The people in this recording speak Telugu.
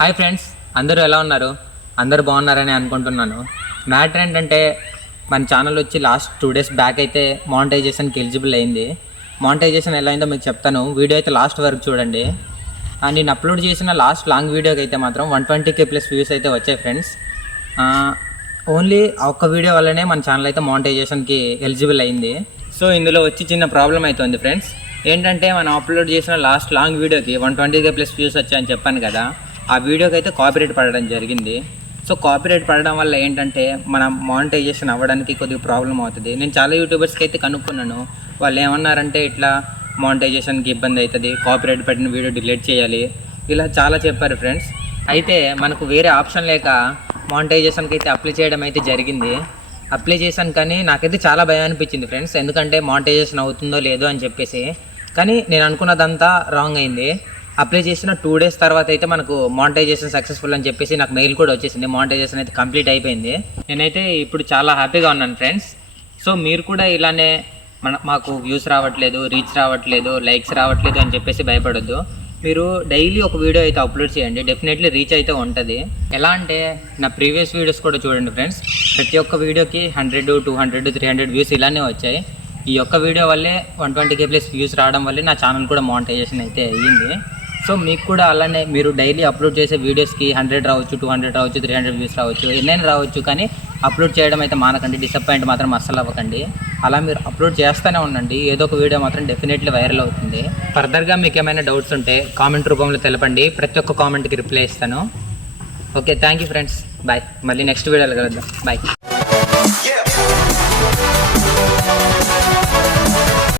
హాయ్ ఫ్రెండ్స్ అందరూ ఎలా ఉన్నారు? అందరూ బాగున్నారని అనుకుంటున్నాను. మ్యాటర్ ఏంటంటే మన ఛానల్ వచ్చి లాస్ట్ టూ డేస్ బ్యాక్ అయితే మానిటైజేషన్కి ఎలిజిబుల్ అయింది. మానిటైజేషన్ ఎలా అయిందో మీకు చెప్తాను. వీడియో అయితే లాస్ట్ వరకు చూడండి. నేను అప్లోడ్ చేసిన లాస్ట్ లాంగ్ వీడియోకి అయితే మాత్రం one twenty K plus views అయితే వచ్చాయి ఫ్రెండ్స్. ఓన్లీ ఒక్క వీడియో వల్లనే మన ఛానల్ అయితే మానిటైజేషన్కి ఎలిజిబుల్ అయింది. సో ఇందులో వచ్చి చిన్న ప్రాబ్లం అవుతుంది ఫ్రెండ్స్. ఏంటంటే మనం అప్లోడ్ చేసిన లాస్ట్ లాంగ్ వీడియోకి one twenty K plus views వచ్చాయని చెప్పాను కదా. ఆ వీడియోకి అయితే కాపీరైట్ పడడం జరిగింది. సో కాపీరైట్ పడడం వల్ల ఏంటంటే మన మానిటైజేషన్ అవ్వడానికి కొద్దిగా ప్రాబ్లం అవుతుంది. నేను చాలా యూట్యూబర్స్కి అయితే కనుక్కున్నాను. వాళ్ళు ఏమన్నారంటే ఇట్లా మానిటైజేషన్కి ఇబ్బంది అవుతుంది కాపీరైట్ పడిన వీడియో డిలీట్ చేయాలి. ఇలా చాలా చెప్పారు ఫ్రెండ్స్ అయితే మనకు వేరే ఆప్షన్ లేక మానిటైజేషన్కి అయితే అప్లై చేయడం అయితే జరిగింది. అప్లై చేశాను కానీ నాకైతే చాలా భయం అనిపించింది ఫ్రెండ్స్ ఎందుకంటే మానిటైజేషన్ అవుతుందో లేదో అని చెప్పేసి. కానీ నేను అనుకున్నదంతా రాంగ్ అయింది. అప్లై చేసిన టూ డేస్ తర్వాత అయితే మనకు మానిటైజేషన్ సక్సెస్ఫుల్ అని చెప్పేసి నాకు మెయిల్ కూడా వచ్చేసింది. మానిటైజేషన్ అయితే కంప్లీట్ అయిపోయింది. నేనైతే ఇప్పుడు చాలా హ్యాపీగా ఉన్నాను ఫ్రెండ్స్ సో మీరు కూడా ఇలానే మన మాకు వ్యూస్ రావట్లేదు రీచ్ రావట్లేదు లైక్స్ రావట్లేదు అని చెప్పేసి భయపడొద్దు. మీరు డైలీ ఒక వీడియో అయితే అప్లోడ్ చేయండి. డెఫినెట్లీ రీచ్ అయితే ఉంటుంది. ఎలా అంటే నా ప్రీవియస్ వీడియోస్ కూడా చూడండి ఫ్రెండ్స్ ప్రతి ఒక్క వీడియోకి hundred two hundred three hundred views ఇలానే వచ్చాయి. ఈ ఒక్క వీడియో వల్లే one twenty K plus views రావడం వల్లే నా ఛానల్ కూడా మానిటైజేషన్ అయితే అయ్యింది. సో మీకు కూడా అలానే మీరు డైలీ అప్లోడ్ చేసే వీడియోస్కి హండ్రెడ్ రావచ్చు టూ హండ్రెడ్ రావచ్చు త్రీ హండ్రెడ్ వ్యూస్ రావచ్చు ఎన్నైనా రావచ్చు కానీ అప్లోడ్ చేయడం అయితే మానకండి. డిసప్పాయింట్ మాత్రం అస్సలు అవ్వకండి. అలా మీరు అప్లోడ్ చేస్తూనే ఉండండి. ఏదో ఒక వీడియో మాత్రం డెఫినెట్లీ వైరల్ అవుతుంది. ఫర్దర్గా మీకు ఏమైనా డౌట్స్ ఉంటే కామెంట్ రూపంలో తెలపండి. ప్రతి ఒక్క కామెంట్కి రిప్లై ఇస్తాను. Okay thank you friends bye మళ్ళీ నెక్స్ట్ వీడియోలో కలుద్దాం. బాయ్